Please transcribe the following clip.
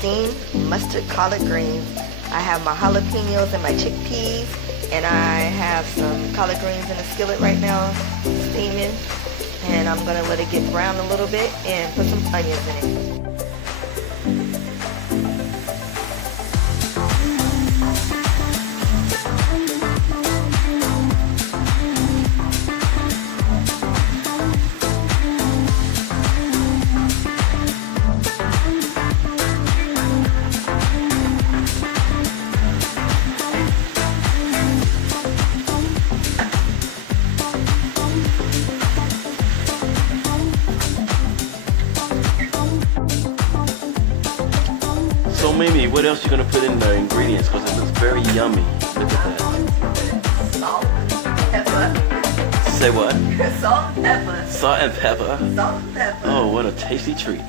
steamed mustard collard greens. I have my jalapenos and my chickpeas, and I have some collard greens in a skillet right now, steaming. And I'm gonna let it get brown a little bit and put some onions in it. So Mimi, what else you gonna put in the ingredients? Because it looks very yummy. Look at that. Salt, pepper. Say what? Salt and pepper. Salt and pepper. Salt and pepper. Oh, what a tasty treat.